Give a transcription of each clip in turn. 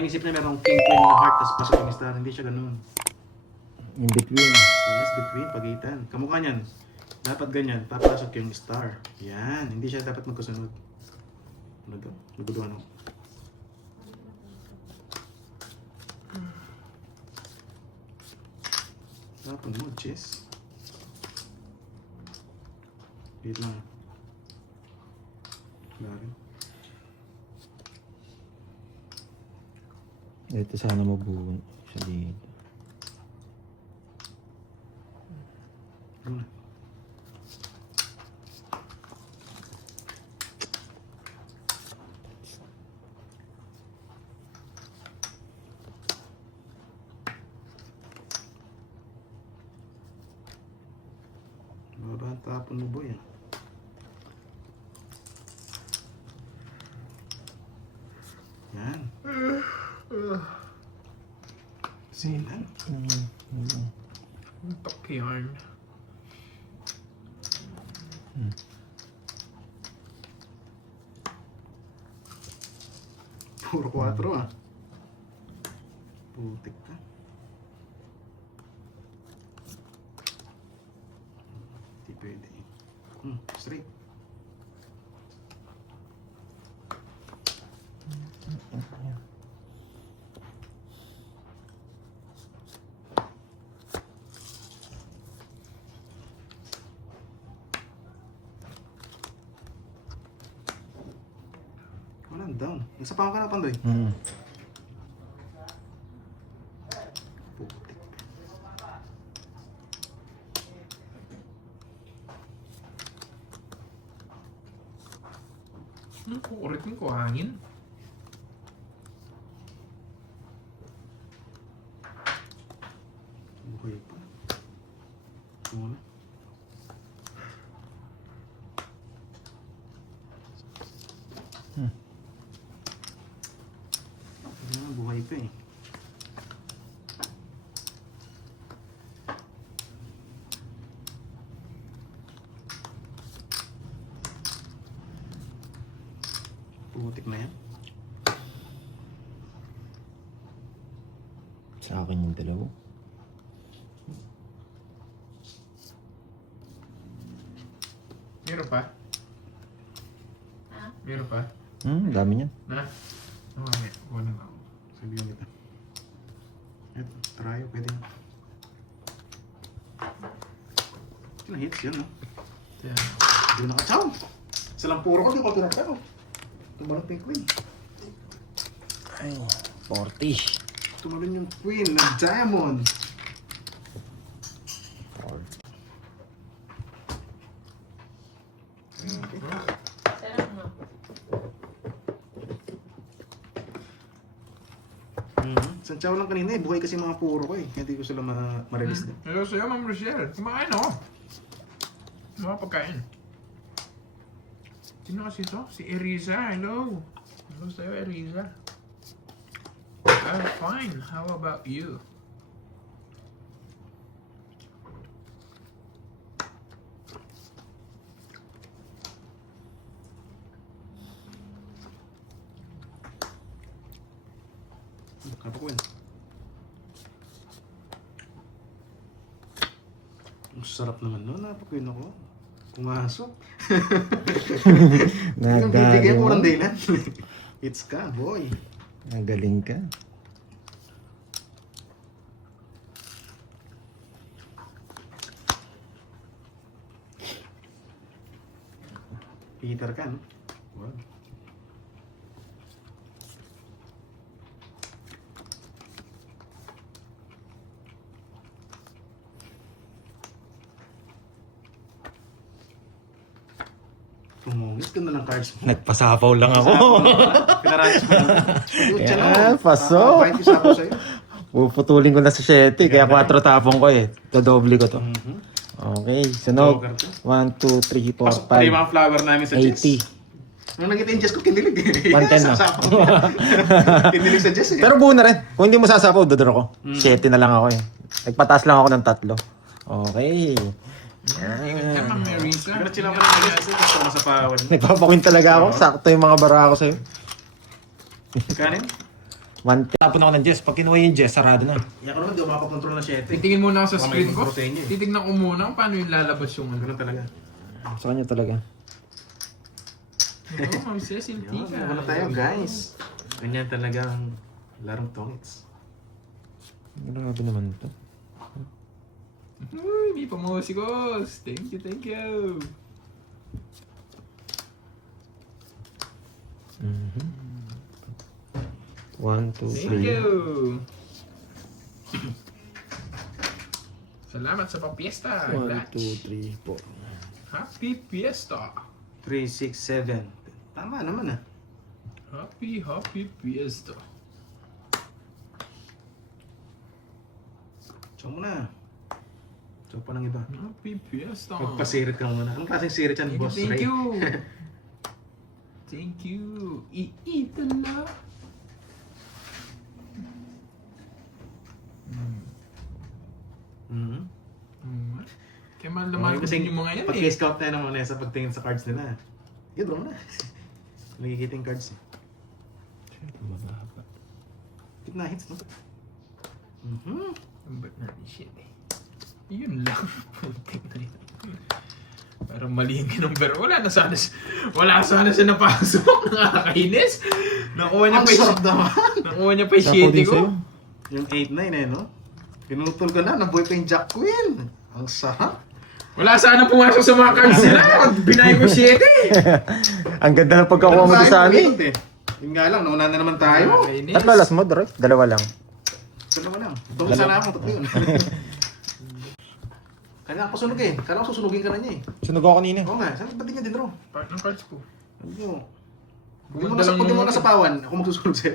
inisip na merong king queen na heart tapos pasok yung star. Hindi siya ganun. In between. Yes, between, pagitan. Kamukha niyan. Dapat ganyan, papasok yung star. Yan, hindi siya dapat magkasunod. Ano to? Naguduhan ako. Tapon mo, chess. Wait lang. Lari. Ito sana mabuo siya dito. Ano? Baba ang tapon mo, boy. Yan. Sinan. Tok yarn. Puro 4 ah. Putik ka. Hindi pwede. Straight. Walang down. Nasapawan ka na, Pandoy. Putik. Kuritin ko hangin. Buhay pa. Muna. Buhay pa eh. Putik na yan. Sa akin yung dalawa. Meron pa? Meron pa? Dami niyan. Na? Okay, kuha na lang. Sabihan kita. Ito, try. Pwede. Ilang hits yan, no? Yeah. Hindi na nakachaw. Salang puro ko, di ko pinagkano. Tumalong pa yung queen. Ay, 40. Tumalon yung queen ng diamond. Sanchaw lang kanina eh. Buhay kasi mga puro ko eh. Hindi ko sila ma-release din. Hello sa'yo, Ma'am Rochelle. Kumain ako. Ano mga pagkain? Sino kasi ito? Si Eriza. Hello. Hello sa'yo, Eriza. I'm fine. How about you? Kapakuin. Ang sarap naman nun. Napakuin ako. Pumasok. Yung bibigyan ko ng daylan. It's ka, boy. Nagaling ka. Peter ka, no? Wow. Tumungis ka na ng cards mo. Nagpasapaw lang ako. Pinarayos mo. Yeah, paso. Kahit isapaw sa'yo. Puputulin ko na sa 7, kaya 4 tapong ko eh. Dodoble ko to. Okay, sunog. 1, 2, 3, 4, Pasok pa yung 5, mga flower namin sa chess. 80. Nung nakita yung chess ko, kindilig eh. 110 na. Sasapaw. Kindilig sa chess eh. Pero buo na rin. Kung hindi mo sasapaw, dodoro ko. 7 na lang ako eh. Nagpataas lang ako ng 3. Okay. Tama, Marisa. Pero chilang ka naman kasi gusto ko sa pawan. Nagpapakwin talaga ako. Sakto yung mga bara ko sa'yo. Kanin? Tapon ako ng Jess. Pag kinuha yung Jess, sarado na. Yan ko naman, di ako makakontrol ng 7. Titingin muna ako sa Baka may screen ko. protein niya eh. Titignan ko muna kung paano yung lalabas yung ano. Ganun talaga. Sa kanya talaga. Oo, Ma'am Cecil Yun, Tika. wala tayo guys. Ganyan talaga ang larong tongits. Grabe naman to. Uy, may pamusikos. Thank you, thank you. Mhm. 1, 2, Thank 3. you. Salamat sa papiesta. 1, Glad. 2, 3, 4. Happy Fiesta. 3, 6, 7. Tama naman ah. Happy Fiesta. Tsaka mo na. Tsaka pa ng iba. Happy Fiesta. Magpasirit ka muna. Anong klaseng sirit yan, boss Thank Ray? you. Thank you. Ito na. Mhm. Kaya malaman ko din yung mga yan eh. Pag-scout tayo ng mga sa pagtingin sa cards nila. Yun, draw mo na. Nakikita yung cards eh. Mababa. Hit na hits, no? Mhm. Ang ba't natin shit eh. Yun lang. Putik na yun. Parang mali yung number. Wala sana siya napasok. Nakakainis. Nakuha niya Ang pa sarap naman. Nakuha niya pa yung Sako shitty din ko. sa'yo. Yung 8-9 eh, no? Pinutol ko na, nabuhay pa yung Jack Queen. Ang sarap. Wala sana pumasok sa mga cards nila. Binay ko shitty. Ang ganda ng pagkakuha mo doon sa amin. Eh. Yun nga lang, nauna na naman tayo. Nakakainis. Tatlo last mo, Roy? Dalawa lang. Dalawa lang. Tungo sana ako, tatlo yun. Kaya ako sunog eh. Kala ko susunugin ka na niya eh. Sunog ako kanina. Oo nga, saan ba't di niya din raw? Part ng cards ko. Ano mo? Gumanda lang Pag di mo naman. na sa pawan, ako magsusunog sa'yo.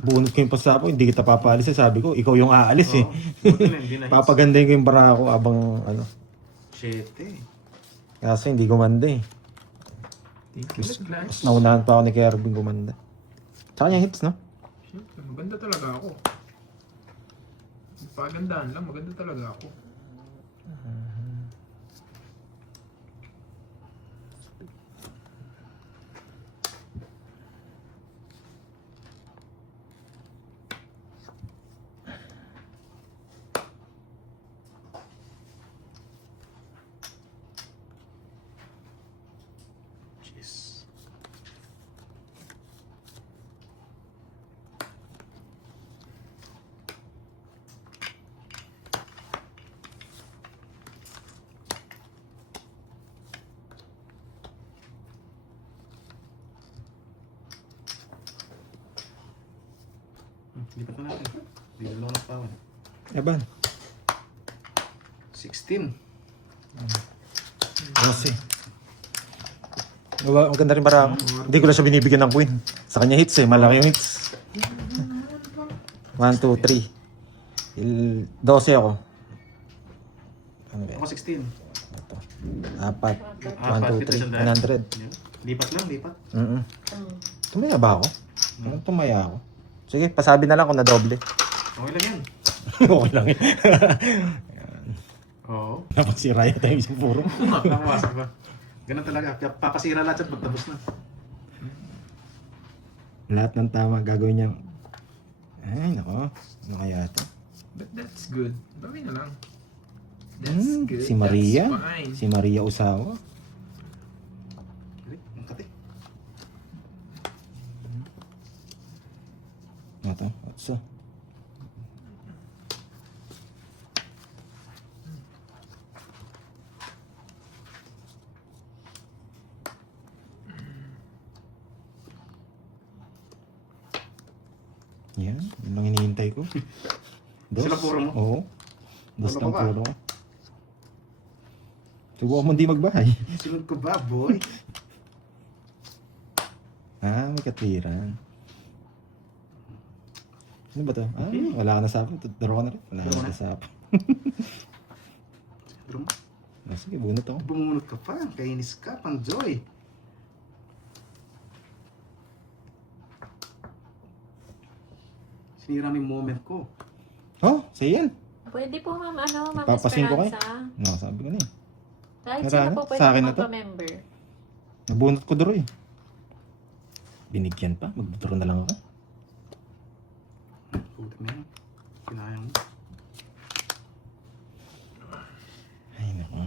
Bunot ko yung pasapo, hindi kita papalis. Sabi ko, ikaw yung aalis eh. Buti na, hindi na hits. Papagandahin ko yung bara ko abang ano. Shit eh. Kaso hindi gumanda eh. Thank you, Clash. Naunahan pa ako ni Kervin gumanda. Tsaka niya hits, no? Siyempre, maganda talaga ako. Pagandaan lang, maganda talaga ako. Jeez. Lipat na natin. Bigyan lang ng pawan. Eban. 16. Kasi. Diba, maganda rin para ako. Hindi ko lang siya binibigyan ng queen. Sa kanya hits eh, malaki yung hits. 1, 2, 3. 12 ako. Ano ba? Ako 16. Ito. 4. 1, 2, 3. Yan. 100. Lipat lang, lipat. Tumaya ba ako? Tumaya ako. Sige, pasabi na lang kung na doble. Okay lang yan. Okay lang yun. Oo. Napagsira yata yung isang puro. Nakawasak ba? Ganun talaga. Papasira lahat at magtabos na. Lahat ng tama gagawin niya. Ay, nako. Ano kaya ito? But that's good. Gawin na lang. That's good. Si Maria. That's fine. Si Maria Usawa. Ang kati. Ano to? Otso. Yan, yun lang hinihintay ko. Dos. Sila puro mo? Oo. Dos Wala lang pa ba? puro ko. Subukan mo hindi magbahay. Sunod ko ba, boy? Ah, may katiran. Ano ba to? Ah, wala ka na sapo. Daro ka na rin. Wala ka na sapo. Drum. Ah, sige, bunot ako. Bumunot ka pa. Kainis ka, pang joy. Sinira mo yung moment ko. Oh, say yan. Pwede po ma'am, ma'am Papasin ko kayo. Esperanza. No, sabi ko na eh. Kahit Wala sino na? po pwede Sa akin na to? magpa-member. Nabunot ko daro eh. Binigyan pa? Magdodoro na lang ako? Putik na yan. Kinayang mo. Ay, naku.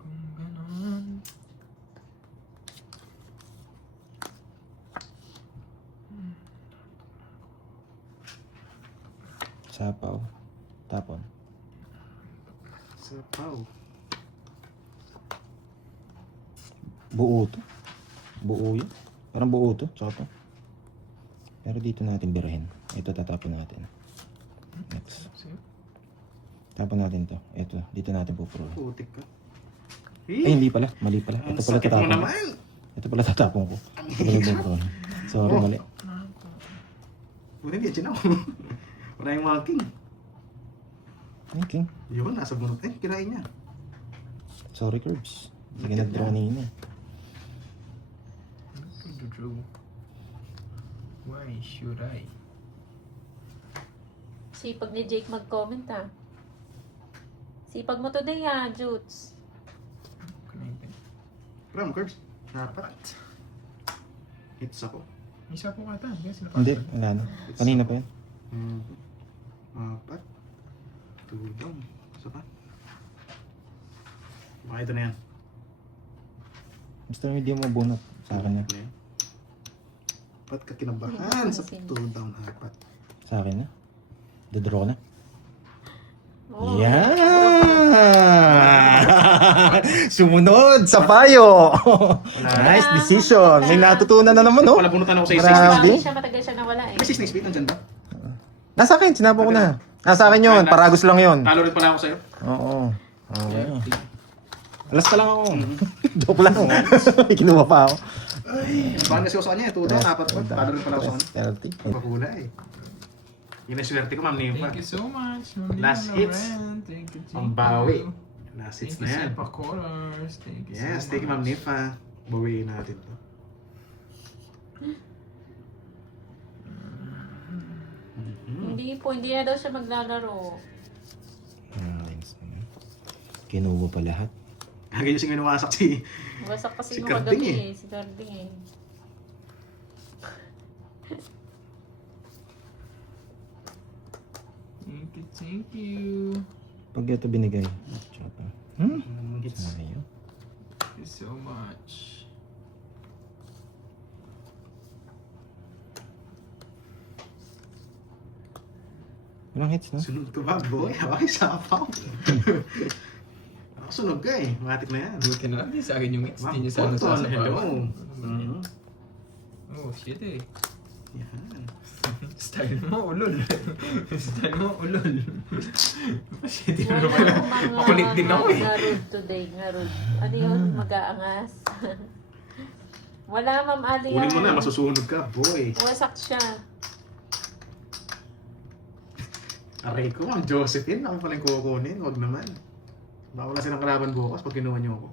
Kung ganon. Sapaw. Tapon. Sapaw. Buo to. Buo yun. Parang buo to. Tsaka to. Pero dito natin birahin. Ito tatapon natin. Next. Tapon natin to. Ito. Dito natin pupuro. Putik ka. Ay, hindi pala. Mali pala. Ang Ito pala sakit mo tatapon ko. naman. Ito pala tatapon ko. Ito pala pupuro. Sorry, Oh. mali. Buti hindi, ako. Wala yung marking. Okay. Yun, nasa bunot. Eh, kinain niya. Sorry, Curbs. Hindi ka nag-draw kanina. Why should I? Sipag ni Jake mag-comment ah. Sipag mo today ah, Jutes. Ram, Curbs. Dapat. Hits ako. Isa po kata. Yes, Hindi, wala na. Kanina pa yun. Apat. Tulong. Isa pa. Baka ito na yan. Basta hindi mo bunot sa akin na. Ba't ka kinabahan sa down apat? Sa akin na. Dodraw na. Oh, Yeah! Sumunod sa payo! Nice decision. May natutunan na naman, oh. Wala bunutan ako sa Grabe. Matagal siya nawala eh. May 6 next week, nandyan ba? Nasa akin, sinabi ko na. Nasa akin yun, paragos lang yun. Talo rin pala ako sa'yo. Oo. Okay. Alas pa lang ako. Joke lang. May kinuha pa ako. Bahan kasi ako sa kanya, 2 down, apat pa. Talo rin pala ako sa kanya. 30. Pakula eh. Yun ang swerte ko, Ma'am Nifa. Thank you so much. Ma'am Last Lina hits. Loren. Thank you. Ang bawi. Last hits Thank na you, yan. Sepa Colors. Thank you Yes, so thank you, Ma'am much. Nifa. Bawiin natin to. Hindi na daw siya maglalaro. Kinuha pa lahat. Ganyan siya minuwasak si... Wasak kasi Si nung Carding kagabi eh. eh. Si Carding eh. Thank you. Pag ito binigay. Tsaka. Hits. Sayo. Thank you so much. Walang hits, no? Sunod ka ba, boy? Bakit sapaw? Ako sunog ka eh. Matik na yan. Buti na lang din sa akin yung hits. Hindi niya sana Hello. sasapawan. Mhm. Oh, shit eh. Yan. Style mo, ulol. Style mo, ulol. Shit, hindi Wala naman. akong mga Makulit din ako eh. nga rude today. Nga rude. Ano yun? Mag-aangas. Wala, Ma'am Ali. Kunin mo yan. na, masusunod ka, boy. Wasak siya. Aray ko, Ma'am Josephine. Ako palang kukunin. Huwag naman. Baka wala silang kalaban bukas pag kinuha niyo ako.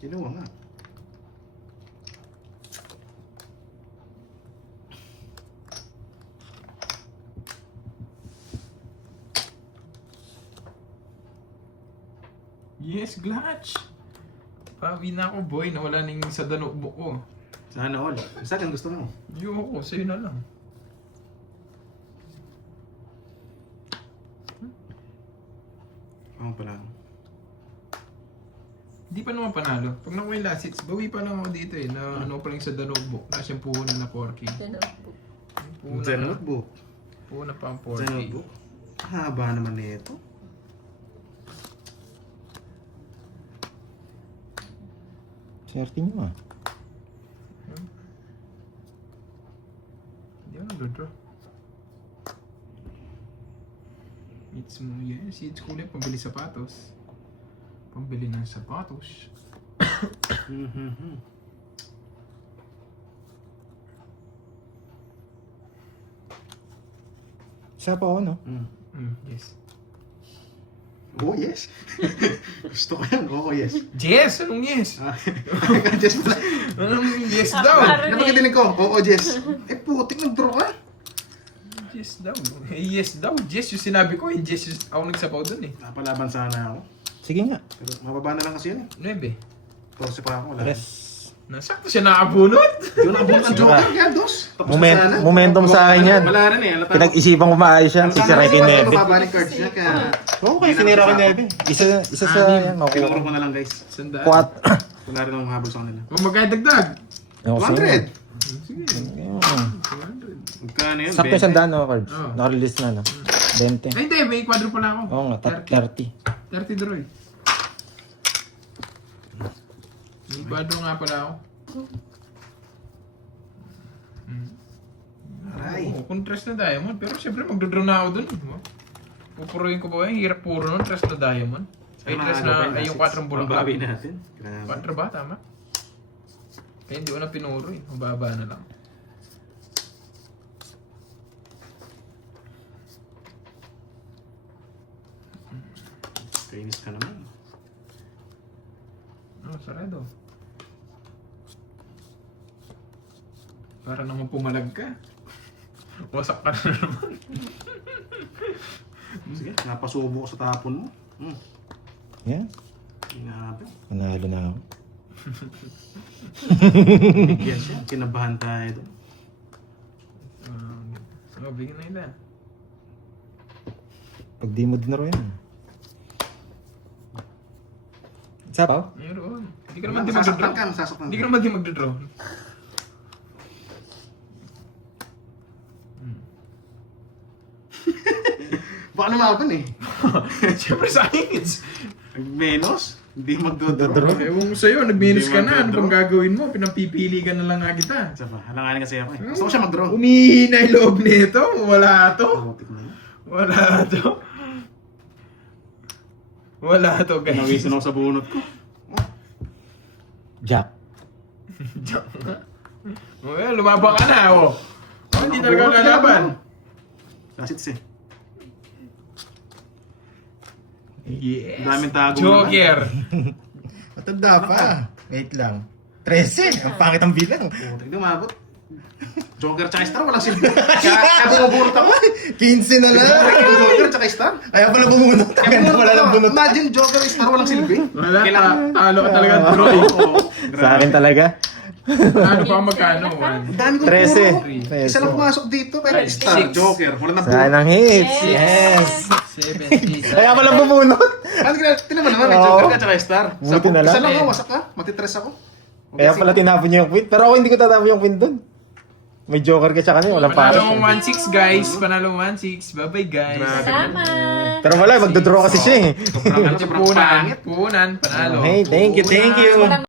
Kinuha nga. Yes, Glitch. Pawi na ako, boy. Nawala na yung sa danokbok ko. Sana all. Sa akin gusto mo. Ayoko, sa'yo na lang. Ako pala. Hindi pa naman panalo. Pag nakuha yung last hits, bawi pa lang ako dito eh. Na ano pa lang sa danokbok. Tapos yung puhunan na 4K. Yung Sa puhunan na, notebook. puhunan pa ang Sa 4K. notebook. Haba naman nito. Swerte nyo, ah. Hindi ako nag-draw. It's mo, yes. It's kulay. Pambili sapatos. Pambili ng sapatos. Mhm. Isa pa ako, no? Yes. Oh, yes. Gusto ko yan. Oo, yes. Jess! Anong yes? Ah, Jess pala. Anong yes daw? Napagkatinig ko. Oo, Jess. Eh, putik, nag-draw ka. Yes daw. Eh, yes daw. Yes yung sinabi ko. Eh, yes yung ako nagsapaw dun eh. Napalaban sana ako. Sige nga. Pero mababa na lang kasi yun eh. 9. 14 pa ako, wala. Tres. Nasakto siya nakabunot. Yun ang buong joker, kaya dos. Tapos na sana. Momentum sa akin yan. Wala rin eh. Halata ko. Pinag-isipan ko maayos yan. Sisirain ko yung nebe. Mababa rin cards niya, kaya... Oo, kaya sinira ko yung nebe. Isa sa yan. Kinuro Makuha. ko na lang guys. Sandaan. Kuat. Wala rin akong habol sa kanila. Kung magkadagdag. 200! Sige. Ayun. 200. Magkano yun? Sakto yung sandaan no, cards. Oo. Naka-release na, no? 20. Ay, hindi. May quadro pala ako. Oo nga, 30. 30 draw eh. May quadro nga pala ako. Aray. Oo, kung tres na diamond. Pero syempre magdodraw na ako dun. Pupuruin ko ba yan? Hirap puro nun. Tres na diamond. Ay, tres na. Ay, yung 4 bulaklak. Babawi natin. Grabe. 4 ba? Tama? Kaya hindi ko na pinuro eh. Mababa na lang. Kainis ka naman. Oh, sarado. Para naman pumalag ka. Wasak ka na naman. Sige, napasubo ko sa tapon mo. Yan. Hinahanap. Manalo na ako. Bigyan siya. Kinabahan tayo doon. Oh, bigyan na ila. Pag di mo dinaro yan. Sapaw? Mayroon. Hindi ka naman di Masasaktan magdodraw. ka, masasaktan Hindi ka ka. naman di magdodraw. Baka lumaban eh. Siyempre sa akin. Menos, hindi magdodraw. Ewan ko sa'yo, nag-minus Hindi ka na. Ano magdodraw. pang gagawin mo? Pinapipili ka na lang nga kita. Isa pa, halanganin kasi ako eh. Gusto ko siya mag-draw. Umihina yung loob nito. Wala to. Robotic na yun. Wala to. Wala to, guys. Pinawisan ako sa bunot ko. Jack. Well, lumabang ka na, oh. Oh, hindi talaga ako lalaban. Kasits eh. Yes. Daming tago Joker. Matanda pa. Wait lang. 13. Ang pangit ang bilang. Putik na umabot. Joker tsaka star, walang silbi. Kaya bumubunot ako. 15 na lang. Joker tsaka star. Kaya pala bumunot. Kaya Wala lang bunot. Imagine Joker star, walang silbi. Wala, Kailangan. talo ka talaga, Troy. Oo. Sa akin talaga. Ano pa magkano? Ang dami kong 13. puro. Isa lang pumasok dito, pero Ay, star, six. Joker. Wala na Sa akin ang hits. Yes. 70. Kaya pala bumunot. Tinan mo naman, may Oo. Joker ka tsaka star. Buti na lang. Isa lang ako, wasak ka. Matitres ako. Kaya pala tinapon niyo yung queen. Pero ako hindi ko tatapon yung queen dun. May joker ka tsaka niya. Walang Panalo pasok. 1-6 guys. Panalo 1-6. Bye-bye guys. Grabe. Salamat! Pero wala, magdodraw kasi siya eh. Sobrang Punan. pangit. Punan. Panalo. Hey, thank you, thank you. Walang